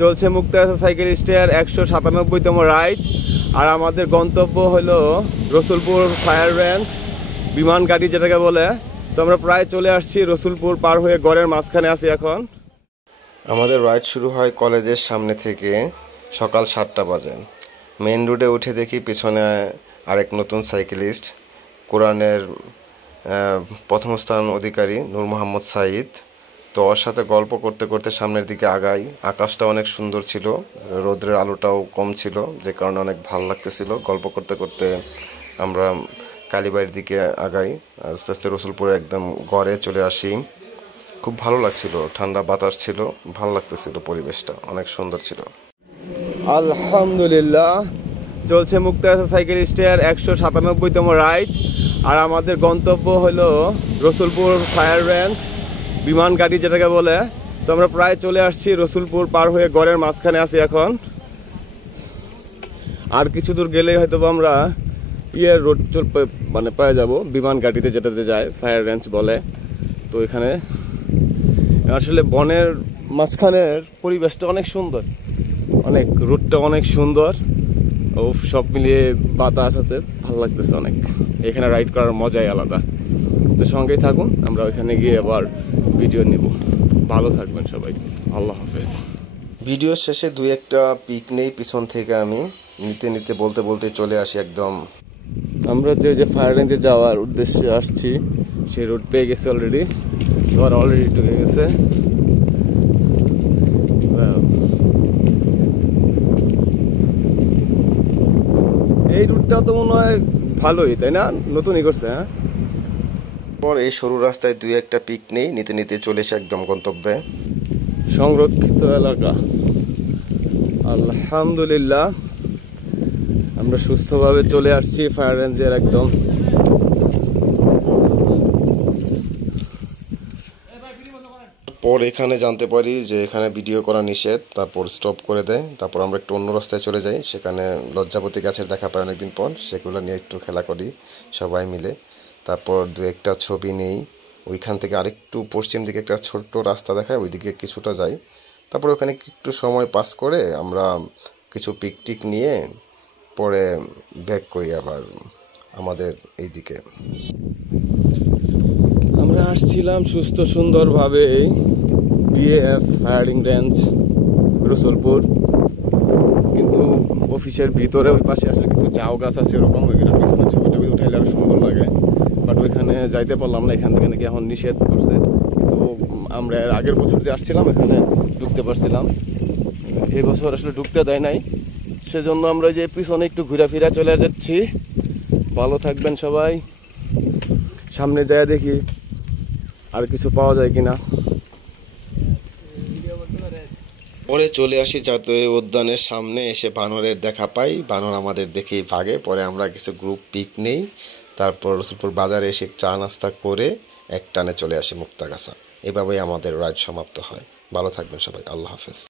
চলছে মুক্তাগাছা সাইকেলিস্টের 197তম রাইড। আর আমাদের গন্তব্য হলো রসুলপুর ফায়ার রেঞ্জ, বিমান ঘাঁটি যেটাকে বলে। তো আমরা প্রায় চলে আসছি, রসুলপুর পার হয়ে গড়ের মাঝখানে আছি এখন। আমাদের রাইড শুরু হয় কলেজের সামনে থেকে সকাল 7টা বাজে। মেন রোডে উঠে দেখি পিছনে আরেক নতুন সাইকেলিস্ট, কোরআনের প্রথম স্থান অধিকারী নূর মোহাম্মদ সাঈদ। তো ওর সাথে গল্প করতে করতে সামনের দিকে আগাই। আকাশটা অনেক সুন্দর ছিল, রোদ্রের আলোটাও কম ছিল, যে কারণে অনেক ভালো লাগতেছিল। গল্প করতে করতে আমরা কালীবাড়ির দিকে আগাই, আস্তে আস্তে রসুলপুরে একদম গড়ে চলে আসি। খুব ভালো লাগছিল, ঠান্ডা বাতাস ছিল, ভালো লাগতেছিল, পরিবেশটা অনেক সুন্দর ছিল। আলহামদুলিল্লাহ, চলছে মুক্তাগাছা সাইকেলিস্টের 197তম রাইড। আর আমাদের গন্তব্য হলো রসুলপুর ফায়ার রেঞ্জ, বিমান ঘাঁটি যেটাকে বলে। তো আমরা প্রায় চলে আসছি, রসুলপুর পার হয়ে গড়ের মাঝখানে আছি এখন। আর কিছু দূর গেলেই হয়তো আমরা রোড পেয়ে যাব, বিমান ঘাঁটিতে যেটাতে যায় ফায়ার রেঞ্জ বলে। তো এখানে আসলে বনের মাঝখানের পরিবেশটা অনেক সুন্দর, অনেক রোডটা অনেক সুন্দর, ও সব মিলিয়ে বাতাস আছে, ভালো লাগতেছে অনেক। এখানে রাইড করার মজাই আলাদা। তো সঙ্গেই থাকুন, আমরা ওইখানে গিয়ে আবার ভিডিও নিব। ভালো থাকবেন সবাই, আল্লাহ হাফেজ। ভিডিওর শেষে দুই একটা পিক নেই পিছন থেকে, আমি নিতে নিতে বলতে বলতে চলে আসি একদম। আমরা যে ফায়ার রেঞ্জে যাওয়ার উদ্দেশ্যে আসছি সেই রোড পেয়ে গেছে অলরেডি, তোমার অলরেডি ঢুকে গেছে। এই রুটটা তো মনে হয় ভালোই, তাই না? নতুনই করছে। হ্যাঁ, পর এই সরু রাস্তায় দুই একটা পিক নেই, নিতে নিতে চলে এসে একদম গন্তব্যে। সংরক্ষিত এলাকা। আলহামদুলিল্লাহ, আমরা সুস্থভাবে চলে আসছি ফায়ার রেঞ্জের একদম। পর এখানে জানতে পারি যে এখানে ভিডিও করা নিষেধ, তারপর স্টপ করে দেয়। তারপর আমরা একটু অন্য রাস্তায় চলে যাই, সেখানে লজ্জাপতি গাছের দেখা পাই অনেকদিন পর, সেগুলো নিয়ে একটু খেলা করি সবাই মিলে। তারপর দু একটা ছবি নেই। ওইখান থেকে আরেকটু পশ্চিম দিকে একটা ছোট্ট রাস্তা দেখায়, ওইদিকে কিছুটা যাই। তারপর ওখানে একটু সময় পাস করে আমরা কিছু পিকটিক নিয়ে পরে ব্যাক করি আবার আমাদের এইদিকে। আমরা আসছিলাম সুস্থ সুন্দরভাবে বিএএফ ফায়ারিং রেঞ্জ রসুলপুর, কিন্তু অফিসের ভিতরে ওই পাশে আসলে কিছু চাও গাছ আছে ওরকম, ওইগুলোর পিছনে ছবি টবি উঠাইলে আরও সুন্দর লাগে। বাট ওইখানে যাইতে পারলাম না, এখান থেকে নাকি এখন নিষেধ করছে। তো আমরা আগের বছর যে আসছিলাম এখানে ঢুকতে পারছিলাম, এই বছর আসলে ঢুকতে দেয় নাই। সেজন্য আমরা যে পিছনে একটু ঘোরাফেরা চলে যাচ্ছি। ভালো থাকবেন সবাই, সামনে যায় দেখি আর কিছু পাওয়া যায় কিনা। পরে চলে আসি জাতীয় উদ্যানের সামনে, এসে বানরের দেখা পাই। বানর আমাদের দেখেই ভাগে। পরে আমরা কিছু গ্রুপ পিক নেই, তারপর রসুলপুর বাজারে এসে চা নাস্তা করে এক টানে চলে আসি মুক্তাগাছা। এভাবেই আমাদের রাইড সমাপ্ত হয়। ভালো থাকবেন সবাই, আল্লাহ হাফেজ।